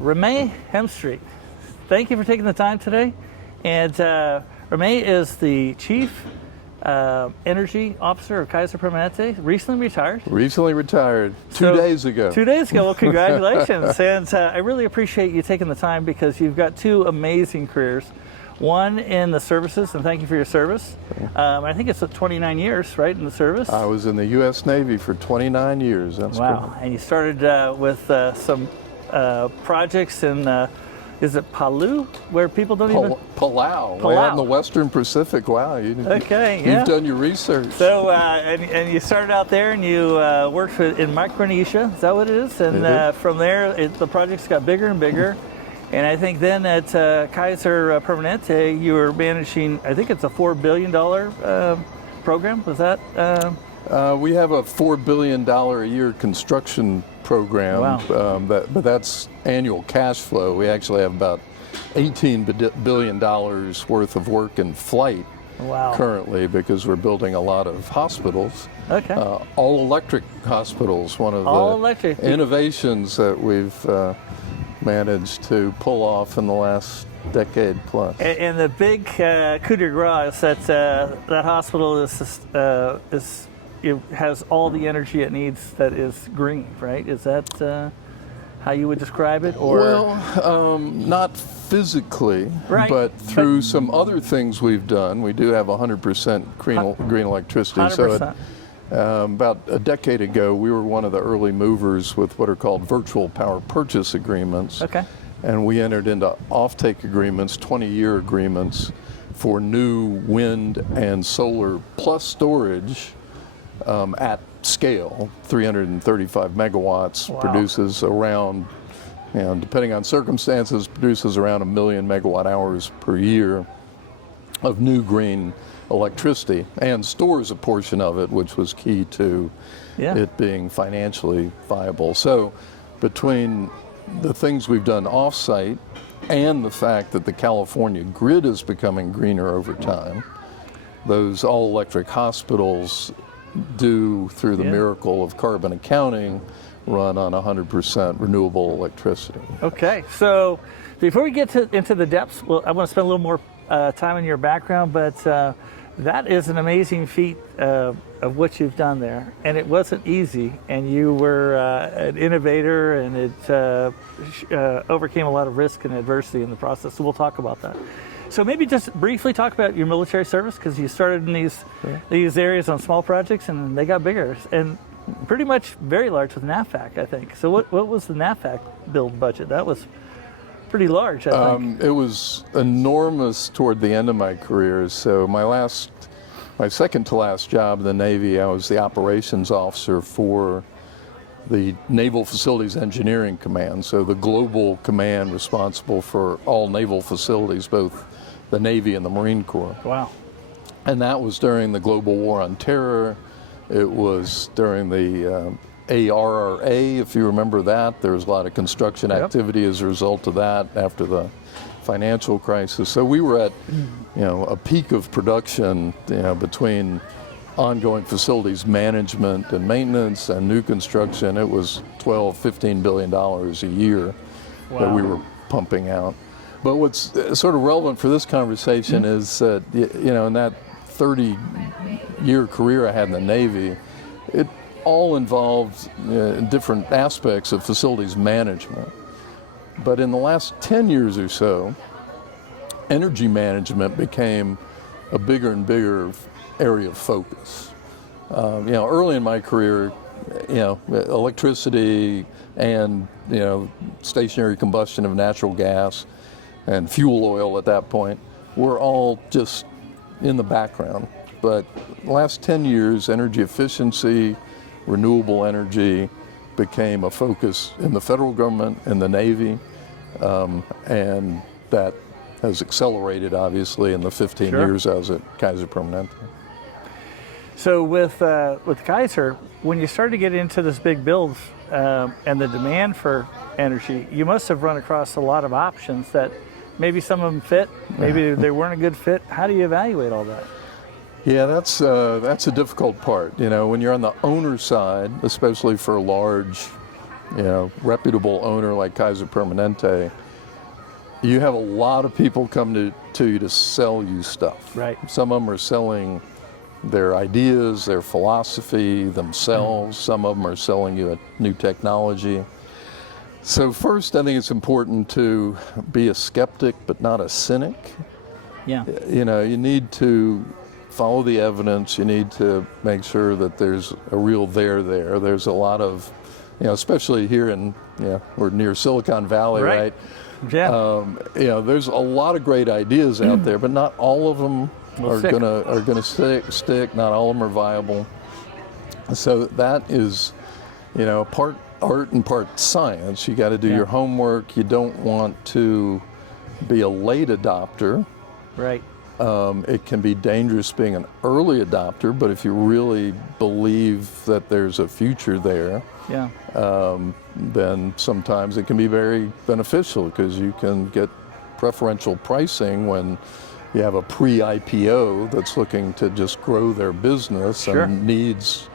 Ramé Hemstreet. Thank you for taking the time today. And Ramé is the Chief Energy Officer of Kaiser Permanente, recently retired. Recently retired, 2 days ago. 2 days ago, well, congratulations. And I really appreciate you taking the time because you've got two amazing careers. One in the services, and thank you for your service. I think it's 29 years, right, in the service? I was in the U.S. Navy for 29 years. That's wow. correct. And you started with some projects in, is it Palau, where people don't even... Palau, Palau. Out in the Western Pacific. Wow. Okay, yeah. You've done your research. So, and you started out there and you worked in Micronesia, is that what it is? And from there, the projects got bigger and bigger. And I think then at Kaiser Permanente, you were managing, I think it's a $4 billion program, was that? We have a $4 billion a year construction program, wow. but that's annual cash flow. We actually have about $18 billion worth of work in flight wow. currently because we're building a lot of hospitals. Okay. All electric hospitals, one of the innovations that we've managed to pull off in the last decade plus. And the big coup de grace is that that hospital it has all the energy it needs that is green, right? Is that how you would describe it? Or well, not physically, right. but through some other things we've done. We do have 100% green electricity. 100%. So about a decade ago, we were one of the early movers with what are called virtual power purchase agreements. Okay. And we entered into offtake agreements, 20-year agreements, for new wind and solar plus storage at scale. 335 megawatts wow. produces around, depending on circumstances, produces around 1 million megawatt hours per year of new green electricity, and stores a portion of it, which was key to it being financially viable. So between the things we've done off-site and the fact that the California grid is becoming greener over time, those all-electric hospitals do, through the miracle of carbon accounting, run on 100% renewable electricity. Okay, so before we get into the depths, well, I want to spend a little more time in your background, but that is an amazing feat of what you've done there, and it wasn't easy, and you were an innovator, and it overcame a lot of risk and adversity in the process, so we'll talk about that. So maybe just briefly talk about your military service, because you started in these areas on small projects, and they got bigger, and pretty much very large with NAVFAC, I think. So what was the NAVFAC build budget? That was pretty large, I think. It was enormous toward the end of my career. So my second to last job in the Navy, I was the operations officer for the Naval Facilities Engineering Command, so the global command responsible for all naval facilities, both the Navy and the Marine Corps. Wow. And that was during the global war on terror. It was during the ARRA, if you remember that. There was a lot of construction activity as a result of that after the financial crisis. So we were at, a peak of production, between ongoing facilities management and maintenance and new construction. It was $12-15 billion a year that we were pumping out. But what's sort of relevant for this conversation is that, in that 30-year career I had in the Navy, it all involved different aspects of facilities management. But in the last 10 years or so, energy management became a bigger and bigger area of focus. Early in my career, electricity and, stationary combustion of natural gas and fuel oil at that point were all just in the background. But the last 10 years, energy efficiency, renewable energy became a focus in the federal government and the Navy, and that has accelerated, obviously, in the 15 years I was at Kaiser Permanente. So with Kaiser, when you started to get into this big builds and the demand for energy, you must have run across a lot of options that maybe some of them fit, maybe they weren't a good fit. How do you evaluate all that? Yeah, that's a difficult part. When you're on the owner side, especially for large reputable owner like Kaiser Permanente, you have a lot of people come to you to sell you stuff. Right. Some of them are selling their ideas, their philosophy, themselves. Some of them are selling you a new technology. So first, I think it's important to be a skeptic, but not a cynic. Yeah. You need to follow the evidence. You need to make sure that there's a real there. There's a lot of, especially here in, we're near Silicon Valley, right? Yeah. There's a lot of great ideas out there, but not all of them are gonna stick. Not all of them are viable. So that is, part art and part science. You got to do your homework. You don't want to be a late adopter. Right. It can be dangerous being an early adopter, but if you really believe that there's a future there, then sometimes it can be very beneficial because you can get preferential pricing when you have a pre-IPO that's looking to just grow their business and needs,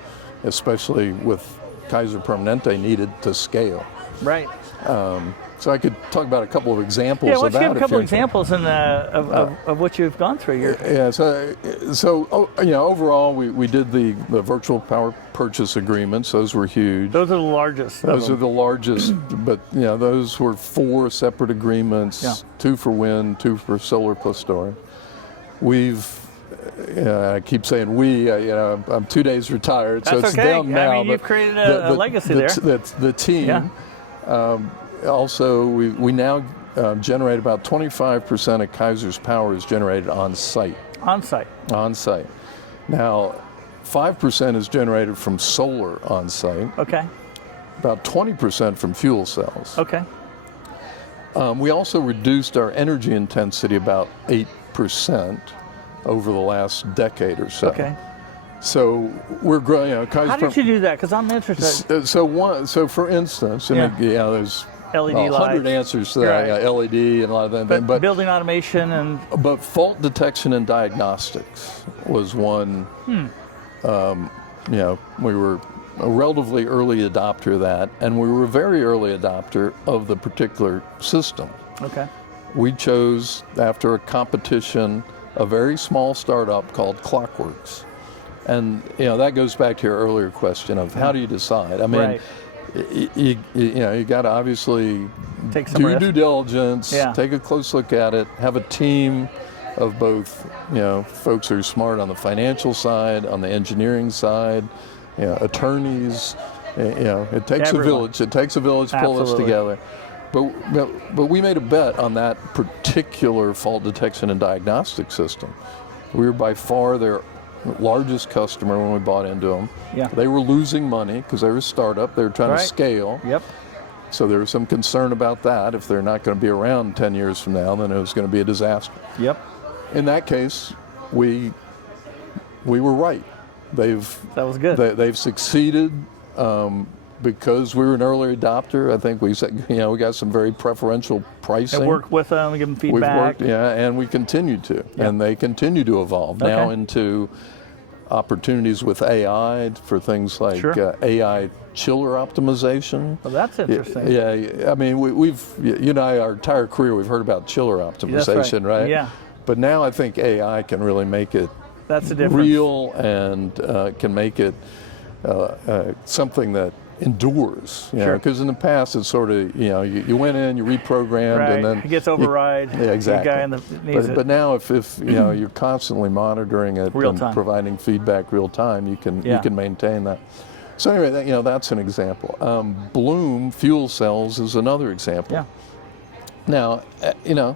especially with Kaiser Permanente, needed to scale. Right. So I could talk about a couple of examples of that. Yeah, let's give a couple examples of what you've gone through. So overall, we did the virtual power purchase agreements. Those were huge. Those are the largest. Those are the largest, but those were 4 separate agreements, 2 for wind, 2 for solar plus storage. I keep saying I'm 2 days retired, so it's down now. I mean, you've created a legacy there. The team. Also, we now generate about 25% of Kaiser's power is generated on site. On site. Now, 5% is generated from solar on site. Okay. About 20% from fuel cells. Okay. We also reduced our energy intensity about 8% over the last decade or so. Okay. So we're growing. How did you do that? Because I'm interested. So for instance, there's LED 100 lights. Answers to that. Right. LED and a lot of that. But building automation and. But fault detection and diagnostics was one. We were a relatively early adopter of that, and we were a very early adopter of the particular system. Okay. We chose, after a competition, a very small startup called Clockworks. And that goes back to your earlier question of how do you decide? I mean, you got to obviously do your due diligence, take a close look at it, have a team of both, folks who are smart on the financial side, on the engineering side, attorneys. It takes a village. It takes a village to pull this together. But we made a bet on that particular fault detection and diagnostic system. We were by far their largest customer when we bought into them. Yeah. They were losing money because they were a startup. They were trying to scale. Yep. So there was some concern about that. If they're not going to be around 10 years from now, then it was going to be a disaster. Yep. In that case, we were right. That was good. They've succeeded because we were an early adopter. I think we got some very preferential pricing. And worked with them, give them feedback. We've worked, and we continued to, and they continue to evolve now into opportunities with AI for things like AI chiller optimization. Well, that's interesting. Yeah, I mean, our entire career we've heard about chiller optimization, right? Yeah. But now I think AI can really make it real and can make it something that endures, because in the past it's sort of, you went in, you reprogrammed, and then it gets override. Exactly. The guy needs but now if you're constantly monitoring it and providing feedback real time, you can maintain that. So anyway, that's an example. Bloom fuel cells is another example. Yeah. Now,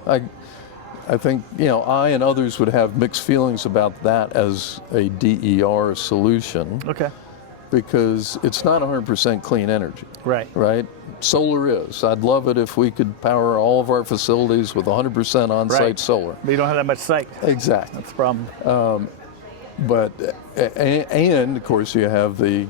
I think I and others would have mixed feelings about that as a DER solution. Okay. Because it's not 100% clean energy. Right? Solar is. I'd love it if we could power all of our facilities with 100% on-site solar. But you don't have that much site. Exactly. That's the problem. And of course you have the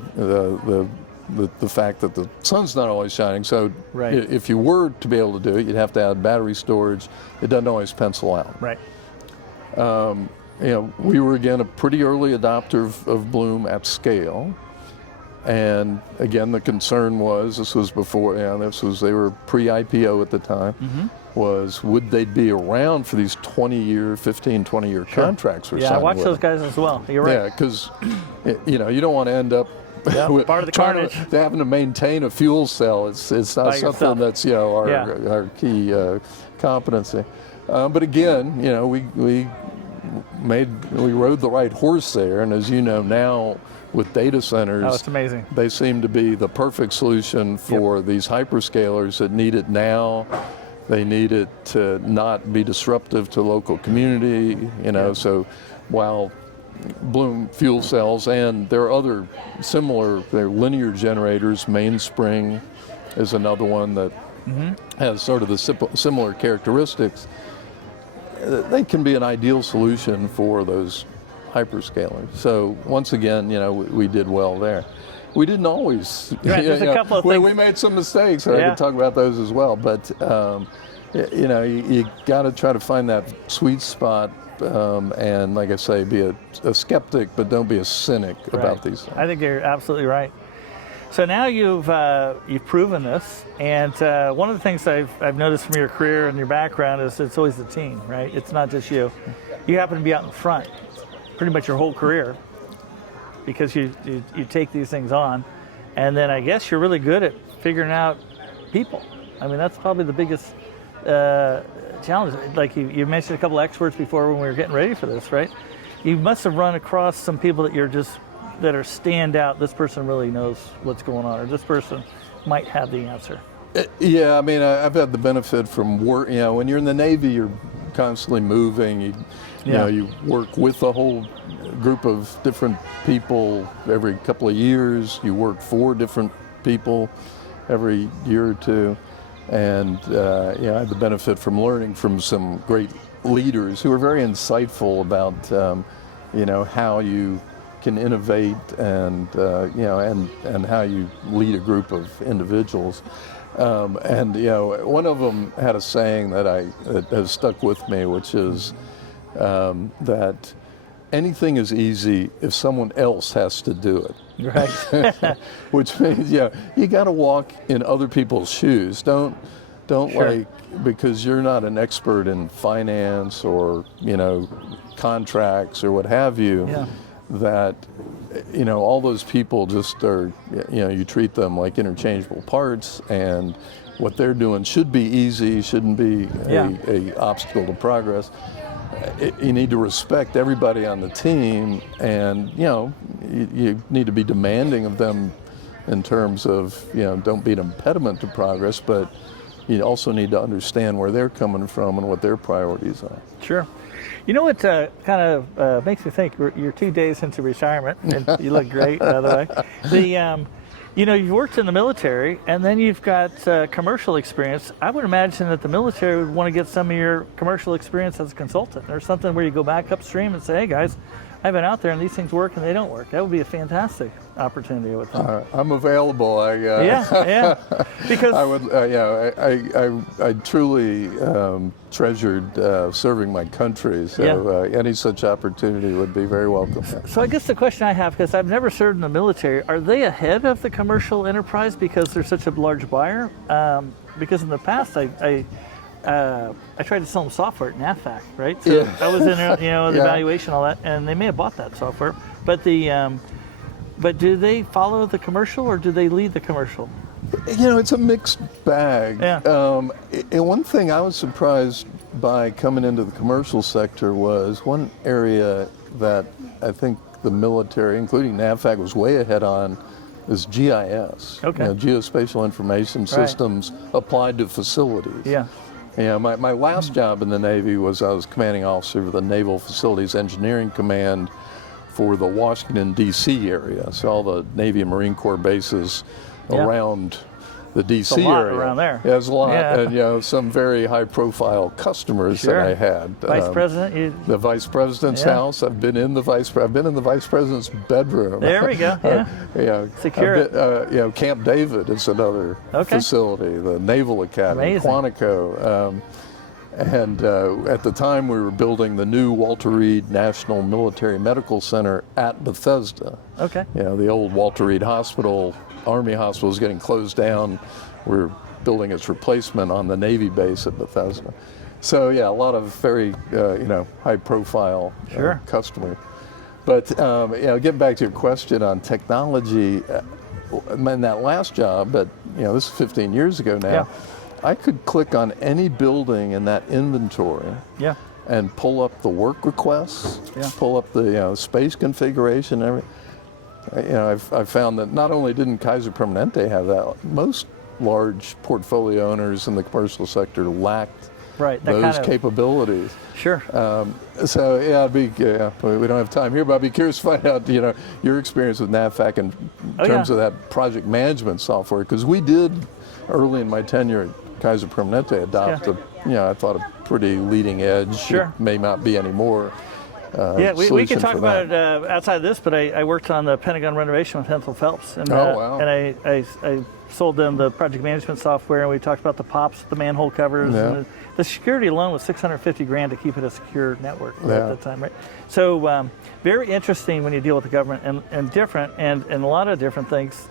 fact that the sun's not always shining. So if you were to be able to do it, you'd have to add battery storage. It doesn't always pencil out. Right. We were again a pretty early adopter of Bloom at scale. And again, the concern was, this was before, they were pre-IPO at the time, was would they be around for these 20-year, 15, 20-year contracts we're signing I watched with those them. guys as well. You're right. Yeah, because, you don't want to end up with part of the carnage. having to maintain a fuel cell. It's not something that's, our key competency. But again, we rode the right horse there, and as you know now, with data centers, it's amazing. They seem to be the perfect solution for these hyperscalers that need it now. They need it to not be disruptive to local community, so while Bloom fuel cells, and there are other similar, they're linear generators, Mainspring is another one that has sort of the similar characteristics. They can be an ideal solution for those hyperscalers. So once again, we did well there. We didn't always. Right, there's a couple of things. We made some mistakes. I can talk about those as well. But you got to try to find that sweet spot, and like I say, be a skeptic, but don't be a cynic about these things. I think you're absolutely right. So now you've proven this, and one of the things I've noticed from your career and your background is it's always the team, right? It's not just you. You happen to be out in front pretty much your whole career because you take these things on, and then I guess you're really good at figuring out people. I mean, that's probably the biggest challenge. Like you mentioned a couple experts before when we were getting ready for this, right? You must have run across some people that are stand out. This person really knows what's going on, or this person might have the answer. Yeah, I mean, I've had the benefit from work. When you're in the Navy, you're constantly moving. You work with a whole group of different people every couple of years. You work for different people every year or two. And I had the benefit from learning from some great leaders who are very insightful about, how you can innovate and how you lead a group of individuals. One of them had a saying that has stuck with me, which is that anything is easy if someone else has to do it. Right. Which means, you got to walk in other people's shoes. Don't because you're not an expert in finance or contracts or what have you. Yeah. That all those people just are, you treat them like interchangeable parts, and what they're doing should be easy, shouldn't be a obstacle to progress. You need to respect everybody on the team, and you need to be demanding of them in terms of don't be an impediment to progress, but you also need to understand where they're coming from and what their priorities are. Sure. You know what kind of makes me think? You're 2 days into retirement, and you look great, by the way. You've worked in the military, and then you've got commercial experience. I would imagine that the military would want to get some of your commercial experience as a consultant, or something where you go back upstream and say, "Hey guys, I've been out there, and these things work, and they don't work." That would be a fantastic opportunity, I would think. I'm available. Because I would. I truly treasured serving my country. So any such opportunity would be very welcome. So I guess the question I have, because I've never served in the military, are they ahead of the commercial enterprise because they're such a large buyer? Because in the past, I tried to sell them software at NAVFAC, right? So I was in there, the evaluation, all that, and they may have bought that software. But but do they follow the commercial, or do they lead the commercial? It's a mixed bag. Yeah. And one thing I was surprised by coming into the commercial sector was one area that I think the military, including NAVFAC, was way ahead on is GIS. Okay. Geospatial information systems applied to facilities. Yeah. My last job in the Navy was I was commanding officer of the Naval Facilities Engineering Command for the Washington, D.C. area. So all the Navy and Marine Corps bases around the D.C. It's a lot area. Around there. Yeah, there's a lot. Yeah. And some very high-profile customers that I had. Vice President. The Vice President's house. I've been in the Vice President's bedroom. There we go. Yeah. Secure. Camp David is another facility. The Naval Academy, Amazing. Quantico. And at the time, we were building the new Walter Reed National Military Medical Center at Bethesda. Okay. You know, the old Walter Reed Hospital, Army Hospital, is getting closed down. We're building its replacement on the Navy base at Bethesda. So yeah, a lot of very high-profile Sure. customers. But getting back to your question on technology, in that last job, but this is 15 years ago now. Yeah. I could click on any building in that inventory Yeah. and pull up the work requests, Yeah. pull up the space configuration, and everything. I've found that not only didn't Kaiser Permanente have that, most large portfolio owners in the commercial sector lacked Right. That those kind of, capabilities. Sure. So yeah, we don't have time here, but I'd be curious to find out your experience with NAVFAC in terms of that project management software, because we did early in my tenure at Kaiser Permanente adopt I thought a pretty leading edge. Sure. It may not be anymore. We can talk about it outside of this, but I worked on the Pentagon renovation with Hensel Phelps, and wow. and I sold them the project management software, and we talked about the POPs, the manhole covers, and the security alone was $650,000 to keep it a secure network at that time, right? So very interesting when you deal with the government and different and a lot of different things.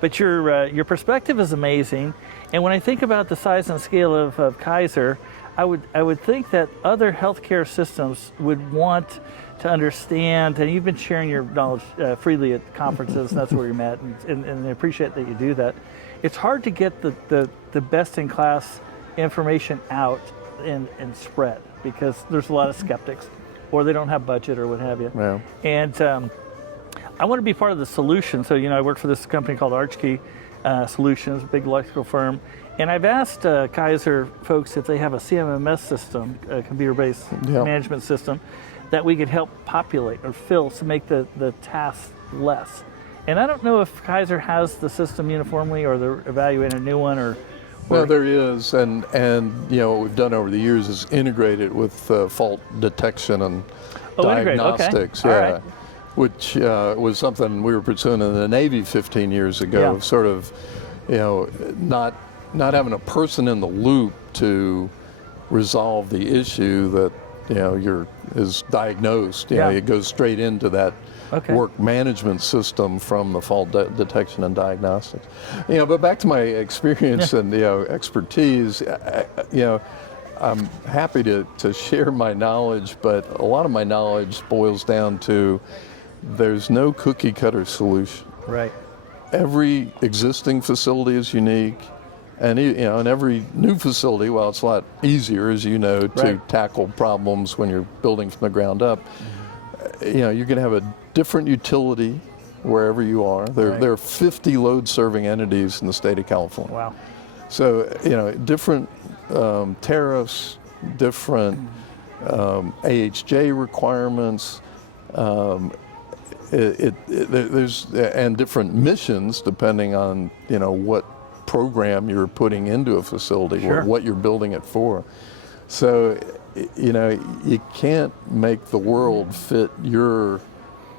But your perspective is amazing, and when I think about the size and scale of Kaiser, I would think that other healthcare systems would want to understand, and you've been sharing your knowledge freely at conferences, and that's where you're met, and I appreciate that you do that. It's hard to get the best-in-class information out and spread, because there's a lot of skeptics, or they don't have budget or what have you. Yeah. And I want to be part of the solution. So, I work for this company called Archkey Solutions, a big electrical firm. And I've asked Kaiser folks if they have a CMMS system, a computer-based management system, that we could help populate or fill to make the tasks less. And I don't know if Kaiser has the system uniformly, or they're evaluating a new one, or well, there is, and what we've done over the years is integrate it with fault detection and diagnostics. Okay. All right. Which was something we were pursuing in the Navy 15 years ago. Yeah. Sort of, not having a person in the loop to resolve the issue that is diagnosed. It goes straight into that work management system from the fault detection and diagnostics. But back to my experience and expertise. I'm happy to share my knowledge, but a lot of my knowledge boils down to there's no cookie cutter solution. Right. Every existing facility is unique, and and every new facility, while it's a lot easier, as to tackle problems when you're building from the ground up, you're going to have a different utility wherever you are. There are 50 load-serving entities in the state of California. Wow. So different tariffs, different AHJ requirements. There's and different missions depending on what program you're putting into a facility or what you're building it for. So you can't make the world fit your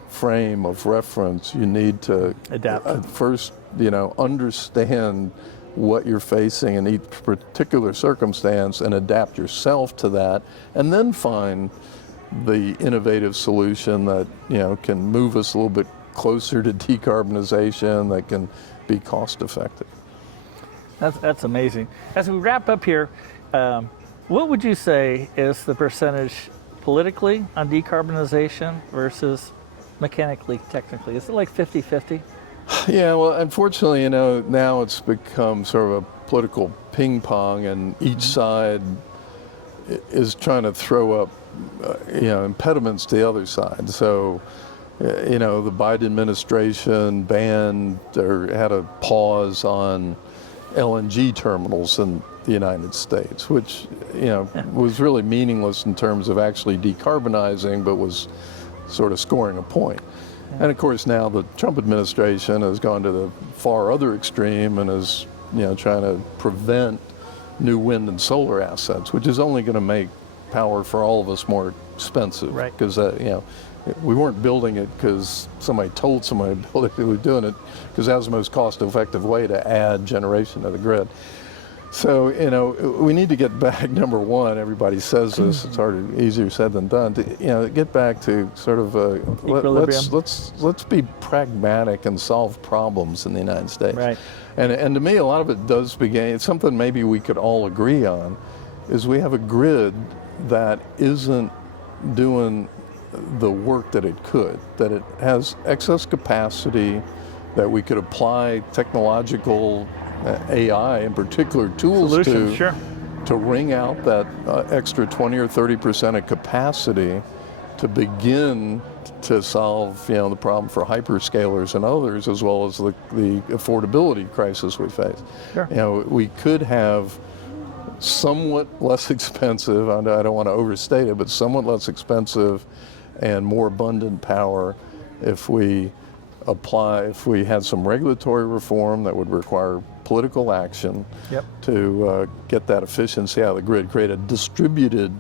frame of reference. You need to adapt first. Understand what you're facing in each particular circumstance and adapt yourself to that, and then find the innovative solution that can move us a little bit closer to decarbonization, that can be cost effective. That's amazing. As we wrap up here, what would you say is the percentage politically on decarbonization versus mechanically, technically? Is it like 50-50? Yeah, well, unfortunately, now it's become sort of a political ping pong, and each side is trying to throw up impediments to the other side. So, the Biden administration banned or had a pause on LNG terminals in the United States, which, was really meaningless in terms of actually decarbonizing, but was sort of scoring a point. And of course now the Trump administration has gone to the far other extreme and is, trying to prevent new wind and solar assets, which is only going to make power for all of us more expensive. Right. Because we weren't building it because somebody told somebody to build it. We were doing it because that was the most cost-effective way to add generation to the grid. So, we need to get back, number one, everybody says this, it's easier said than done, to, get back to sort of, let's be pragmatic and solve problems in the United States. Right. And to me, a lot of it does begin, it's something maybe we could all agree on, is we have a grid that isn't doing the work that it could, that it has excess capacity, that we could apply technological AI in particular tools Solutions, to wring out that extra 20 or 30% of capacity to begin to solve the problem for hyperscalers and others, as well as the affordability crisis we face. Sure. We could have somewhat less expensive, I don't want to overstate it, but somewhat less expensive and more abundant power if we had some regulatory reform that would require political action to get that efficiency out of the grid, create a distributed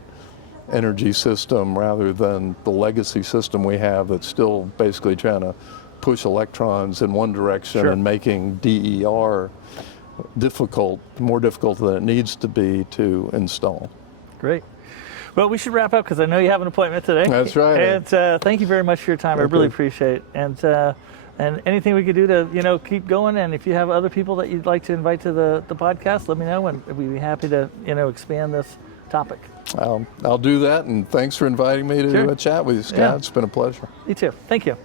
energy system rather than the legacy system we have that's still basically trying to push electrons in one direction and making DER more difficult than it needs to be to install. Great. Well, we should wrap up because I know you have an appointment today. That's right. And thank you very much for your time. I really appreciate it. And anything we could do to keep going, and if you have other people that you'd like to invite to the podcast, let me know, and we'd be happy to expand this topic. I'll do that, and thanks for inviting me to chat with you, Scott. It's been a pleasure. You too. Thank you.